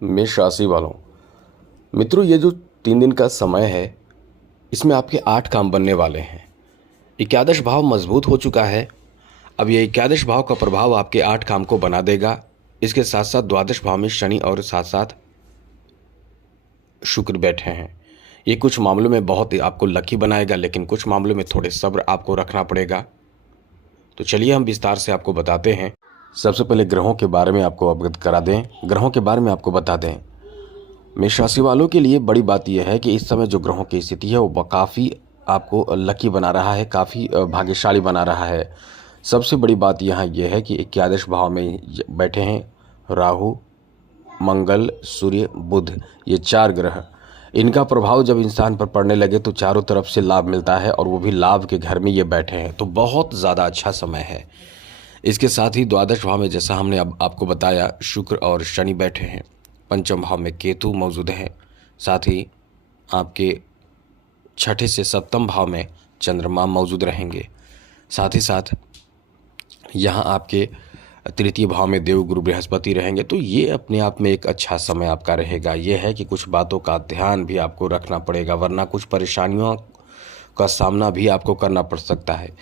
मेष राशि वालों, मित्रों, ये जो 3 दिन का समय है, इसमें आपके 8 काम बनने वाले हैं। एकादश भाव मजबूत हो चुका है। अब ये एकादश भाव का प्रभाव आपके 8 काम को बना देगा। इसके साथ साथ द्वादश भाव में शनि और साथ साथ शुक्र बैठे हैं। ये कुछ मामलों में बहुत आपको लकी बनाएगा, लेकिन कुछ मामलों में थोड़े सब्र आपको रखना पड़ेगा। तो चलिए हम विस्तार से आपको बताते हैं। सबसे पहले ग्रहों के बारे में आपको अवगत करा दें, ग्रहों के बारे में आपको बता दें। मेष राशि वालों के लिए बड़ी बात यह है कि इस समय जो ग्रहों की स्थिति है वो काफ़ी आपको लकी बना रहा है, काफ़ी भाग्यशाली बना रहा है। सबसे बड़ी बात यहाँ यह है कि एकादश भाव में बैठे हैं राहु, मंगल, सूर्य, बुध, ये 4 ग्रह। इनका प्रभाव जब इंसान पर पड़ने लगे तो चारों तरफ से लाभ मिलता है, और वो भी लाभ के घर में ये बैठे हैं, तो बहुत ज़्यादा अच्छा समय है। इसके साथ ही द्वादश भाव में, जैसा हमने अब आपको बताया, शुक्र और शनि बैठे हैं। पंचम भाव में केतु मौजूद है। साथ ही आपके छठे से सप्तम भाव में चंद्रमा मौजूद रहेंगे। साथ ही साथ यहाँ आपके तृतीय भाव में देवगुरु बृहस्पति रहेंगे। तो ये अपने आप में एक अच्छा समय आपका रहेगा। ये है कि कुछ बातों का ध्यान भी आपको रखना पड़ेगा, वरना कुछ परेशानियों का सामना भी आपको करना पड़ सकता है।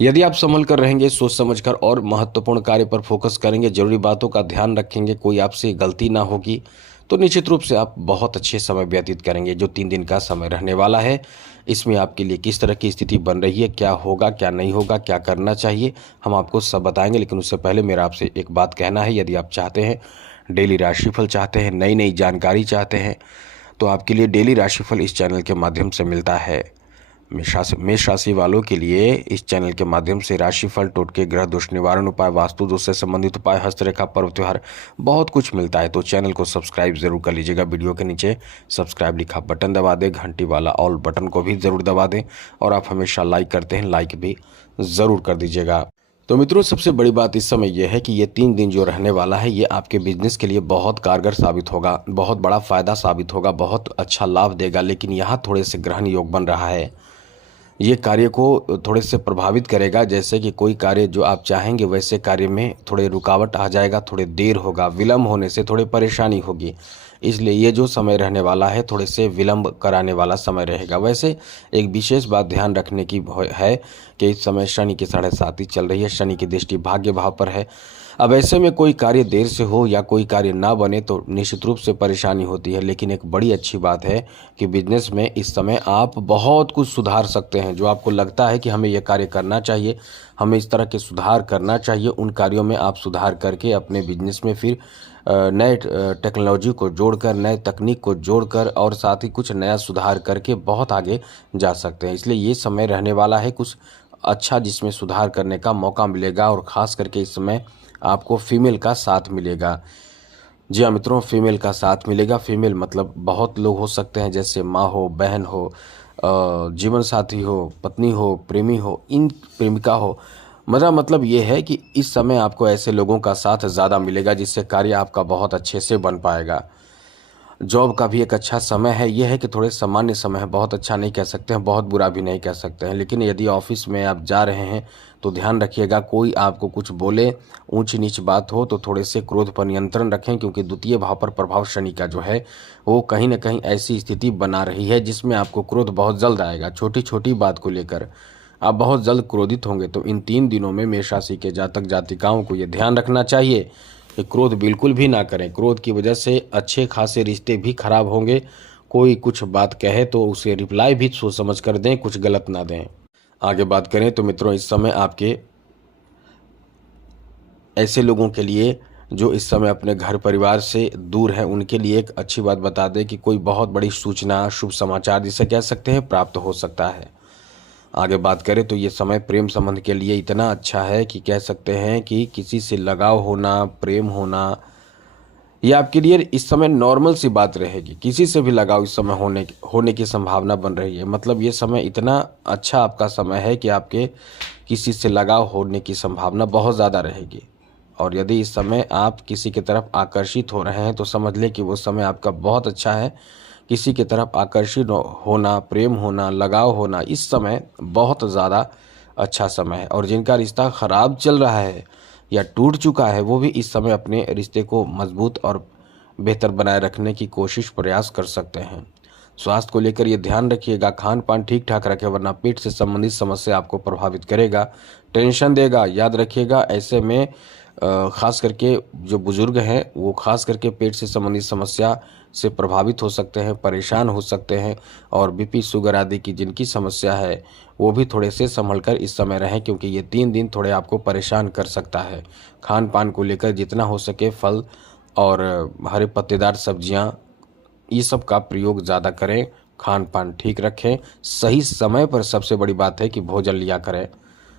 यदि आप संभल कर रहेंगे, सोच समझकर और महत्वपूर्ण कार्य पर फोकस करेंगे, जरूरी बातों का ध्यान रखेंगे, कोई आपसे गलती ना होगी, तो निश्चित रूप से आप बहुत अच्छे समय व्यतीत करेंगे। जो 3 दिन का समय रहने वाला है, इसमें आपके लिए किस तरह की स्थिति बन रही है, क्या होगा, क्या नहीं होगा, क्या करना चाहिए, हम आपको सब बताएंगे। लेकिन उससे पहले मेरा आपसे एक बात कहना है। यदि आप चाहते हैं, डेली राशिफल चाहते हैं, नई नई जानकारी चाहते हैं, तो आपके लिए डेली राशिफल इस चैनल के माध्यम से मिलता है। मेष राशि वालों के लिए इस चैनल के माध्यम से राशिफल, टोटके, ग्रह दोष निवारण उपाय, वास्तु दोष से संबंधित उपाय, हस्तरेखा, पर्व त्योहार, बहुत कुछ मिलता है। तो चैनल को सब्सक्राइब जरूर कर लीजिएगा। वीडियो के नीचे सब्सक्राइब लिखा बटन दबा दें, घंटी वाला ऑल बटन को भी जरूर दबा दें, और आप हमेशा लाइक करते हैं, लाइक भी जरूर कर दीजिएगा। तो मित्रों, सबसे बड़ी बात इस समय यह है कि ये 3 दिन जो रहने वाला है, ये आपके बिजनेस के लिए बहुत कारगर साबित होगा, बहुत बड़ा फायदा साबित होगा, बहुत अच्छा लाभ देगा। लेकिन यहाँ थोड़े से ग्रहण योग बन रहा है, ये कार्य को थोड़े से प्रभावित करेगा। जैसे कि कोई कार्य जो आप चाहेंगे वैसे कार्य में थोड़े रुकावट आ जाएगा, थोड़े देर होगा, विलंब होने से थोड़ी परेशानी होगी। इसलिए ये जो समय रहने वाला है, थोड़े से विलंब कराने वाला समय रहेगा। वैसे एक विशेष बात ध्यान रखने की है कि इस समय शनि की 7.5 चल रही है, शनि की दृष्टि भाग्य भाव पर है। अब ऐसे में कोई कार्य देर से हो या कोई कार्य ना बने तो निश्चित रूप से परेशानी होती है। लेकिन एक बड़ी अच्छी बात है कि बिजनेस में इस समय आप बहुत कुछ सुधार सकते हैं। जो आपको लगता है कि हमें यह कार्य करना चाहिए, हमें इस तरह के सुधार करना चाहिए, उन कार्यों में आप सुधार करके अपने बिजनेस में फिर नए टेक्नोलॉजी को जोड़कर, नए तकनीक को जोड़कर, और साथ ही कुछ नया सुधार करके बहुत आगे जा सकते हैं। इसलिए ये समय रहने वाला है कुछ अच्छा, जिसमें सुधार करने का मौका मिलेगा। और ख़ास करके इस समय आपको फीमेल का साथ मिलेगा। जी हाँ मित्रों, फीमेल का साथ मिलेगा। फीमेल मतलब बहुत लोग हो सकते हैं, जैसे माँ हो, बहन हो, जीवन साथी हो, पत्नी हो, प्रेमी हो, इन प्रेमिका हो। मेरा मतलब ये है कि इस समय आपको ऐसे लोगों का साथ ज़्यादा मिलेगा, जिससे कार्य आपका बहुत अच्छे से बन पाएगा। जॉब का भी एक अच्छा समय है। यह है कि थोड़े सामान्य समय है, बहुत अच्छा नहीं कह सकते हैं, बहुत बुरा भी नहीं कह सकते हैं। लेकिन यदि ऑफिस में आप जा रहे हैं तो ध्यान रखिएगा, कोई आपको कुछ बोले, ऊंच नीच बात हो, तो थोड़े से क्रोध पर नियंत्रण रखें, क्योंकि द्वितीय भाव पर प्रभाव शनि का जो है वो कहीं ना कहीं ऐसी स्थिति बना रही है जिसमें आपको क्रोध बहुत जल्द आएगा। छोटी छोटी बात को लेकर आप बहुत जल्द क्रोधित होंगे। तो इन 3 दिनों में मेष राशि के जातक जातिकाओं को ये ध्यान रखना चाहिए कि क्रोध बिल्कुल भी ना करें। क्रोध की वजह से अच्छे खासे रिश्ते भी खराब होंगे। कोई कुछ बात कहे तो उसे रिप्लाई भी सोच समझ कर दें, कुछ गलत ना दें। आगे बात करें तो मित्रों, इस समय आपके ऐसे लोगों के लिए जो इस समय अपने घर परिवार से दूर हैं, उनके लिए एक अच्छी बात बता दें कि कोई बहुत बड़ी सूचना, शुभ समाचार जिसे कह सकते हैं, प्राप्त हो सकता है। आगे बात करें तो ये समय प्रेम संबंध के लिए इतना अच्छा है कि कह सकते हैं कि किसी से लगाव होना, प्रेम होना, ये आपके लिए इस समय नॉर्मल सी बात रहेगी। किसी से भी लगाव इस समय होने की संभावना बन रही है। मतलब ये समय इतना अच्छा आपका समय है कि आपके किसी से लगाव होने की संभावना बहुत ज़्यादा रहेगी। और यदि इस समय आप किसी की तरफ आकर्षित हो रहे हैं तो समझ लें कि वो समय आपका बहुत अच्छा है। किसी की तरफ आकर्षित होना, प्रेम होना, लगाव होना, इस समय बहुत ज़्यादा अच्छा समय है। और जिनका रिश्ता ख़राब चल रहा है या टूट चुका है, वो भी इस समय अपने रिश्ते को मजबूत और बेहतर बनाए रखने की कोशिश प्रयास कर सकते हैं। स्वास्थ्य को लेकर ये ध्यान रखिएगा, खान पान ठीक ठाक रखें, वरना पेट से संबंधित समस्या आपको प्रभावित करेगा, टेंशन देगा। याद रखिएगा, ऐसे में खास करके जो बुजुर्ग हैं वो खास करके पेट से संबंधित समस्या से प्रभावित हो सकते हैं, परेशान हो सकते हैं, और बीपी शुगर आदि की जिनकी समस्या है वो भी थोड़े से संभल कर इस समय रहें, क्योंकि ये 3 दिन थोड़े आपको परेशान कर सकता है। खान पान को लेकर जितना हो सके फल और हरे पत्तेदार सब्जियां, ये सब का प्रयोग ज़्यादा करें, खान पान ठीक रखें, सही समय पर सबसे बड़ी बात है कि भोजन लिया करें।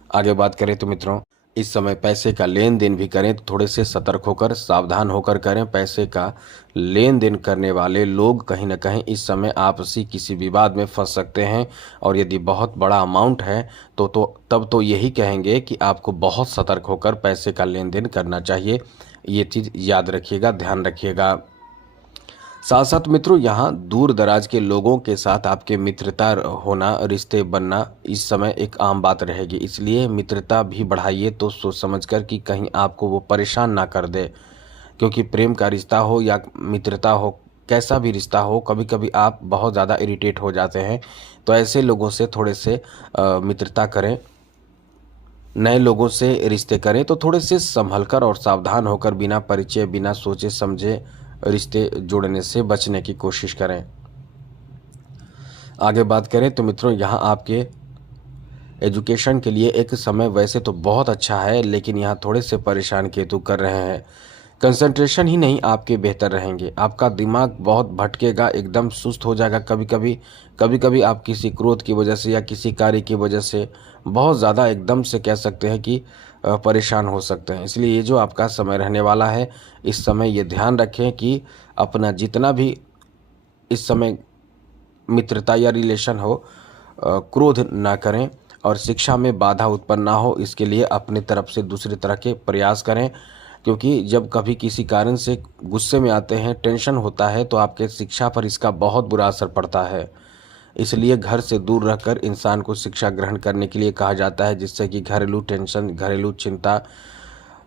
आगे बात करें तो मित्रों, इस समय पैसे का लेन देन भी करें तो थोड़े से सतर्क होकर, सावधान होकर करें। पैसे का लेन देन करने वाले लोग कहीं ना कहीं इस समय आपसी किसी विवाद में फंस सकते हैं, और यदि बहुत बड़ा अमाउंट है तो तब तो यही कहेंगे कि आपको बहुत सतर्क होकर पैसे का लेन देन करना चाहिए। ये चीज़ याद रखिएगा, ध्यान रखिएगा। साथ साथ मित्रों, यहाँ दूर दराज के लोगों के साथ आपके मित्रता होना, रिश्ते बनना इस समय एक आम बात रहेगी, इसलिए मित्रता भी बढ़ाइए तो सोच समझकर कि कहीं आपको वो परेशान ना कर दे। क्योंकि प्रेम का रिश्ता हो या मित्रता हो, कैसा भी रिश्ता हो, कभी कभी आप बहुत ज़्यादा इरिटेट हो जाते हैं। तो ऐसे लोगों से थोड़े से मित्रता करें, नए लोगों से रिश्ते करें तो थोड़े से संभल कर और सावधान होकर, बिना परिचय बिना सोचे समझे रिश्ते जोड़ने से बचने की कोशिश करें। आगे बात करें तो मित्रों, यहाँ आपके एजुकेशन के लिए एक समय वैसे तो बहुत अच्छा है, लेकिन यहाँ थोड़े से परेशान केतु कर रहे हैं। कंसंट्रेशन ही नहीं आपके बेहतर रहेंगे, आपका दिमाग बहुत भटकेगा, एकदम सुस्त हो जाएगा। कभी कभी आप किसी क्रोध की वजह से या किसी कार्य की वजह से बहुत ज़्यादा एकदम से कह सकते हैं कि परेशान हो सकते हैं। इसलिए ये जो आपका समय रहने वाला है, इस समय ये ध्यान रखें कि अपना जितना भी इस समय मित्रता या रिलेशन हो, क्रोध ना करें, और शिक्षा में बाधा उत्पन्न ना हो, इसके लिए अपनी तरफ से दूसरी तरह के प्रयास करें। क्योंकि जब कभी किसी कारण से गुस्से में आते हैं, टेंशन होता है, तो आपके शिक्षा पर इसका बहुत बुरा असर पड़ता है। इसलिए घर से दूर रहकर इंसान को शिक्षा ग्रहण करने के लिए कहा जाता है, जिससे कि घरेलू टेंशन, घरेलू चिंता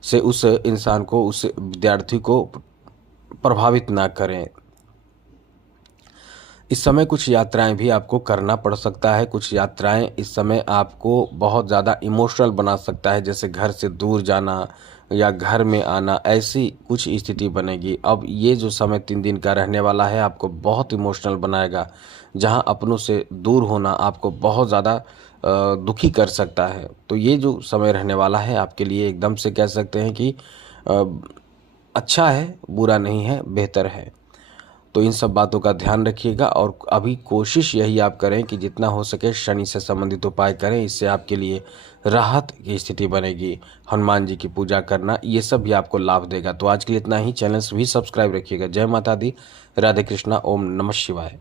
से उस इंसान को, उस विद्यार्थी को प्रभावित ना करें। इस समय कुछ यात्राएं भी आपको करना पड़ सकता है। कुछ यात्राएं इस समय आपको बहुत ज़्यादा इमोशनल बना सकता है, जैसे घर से दूर जाना या घर में आना, ऐसी कुछ स्थिति बनेगी। अब ये जो समय 3 दिन का रहने वाला है, आपको बहुत इमोशनल बनाएगा, जहां अपनों से दूर होना आपको बहुत ज़्यादा दुखी कर सकता है। तो ये जो समय रहने वाला है आपके लिए, एकदम से कह सकते हैं कि अच्छा है, बुरा नहीं है, बेहतर है। तो इन सब बातों का ध्यान रखिएगा, और अभी कोशिश यही आप करें कि जितना हो सके शनि से संबंधित उपाय करें, इससे आपके लिए राहत की स्थिति बनेगी। हनुमान जी की पूजा करना, ये सब भी आपको लाभ देगा। तो आज के लिए इतना ही। चैनल भी सब्सक्राइब रखिएगा। जय माता दी, राधे कृष्णा, ओम नमः शिवाय।